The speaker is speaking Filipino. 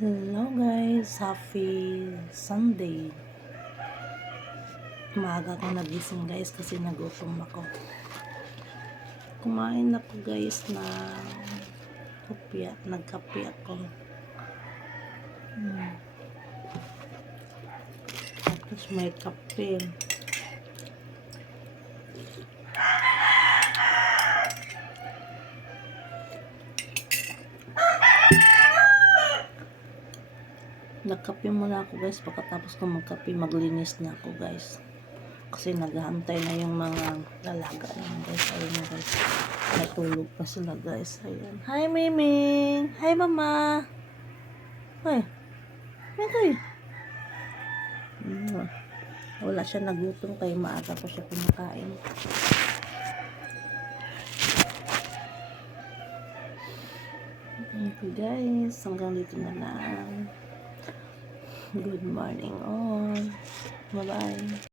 Hello guys, happy Sunday. Maaga akong nagising guys kasi nagutom ako. Kumain ako guys na kopya, nagkape ako. Tapos may kape. Nagkape muna ako guys. Pagkatapos ko magkape, maglinis na ako guys. Kasi naghahantay na yung mga lalaga naman guys. Ayun na guys. Natulog pa sila guys. Ayan. Hi Miming! Hi Mama! Ay! Ay! Wala siya nagutom kaya maaga pa siya kumakain. Okay guys. Hanggang dito na lang. Good morning all. Bye-bye.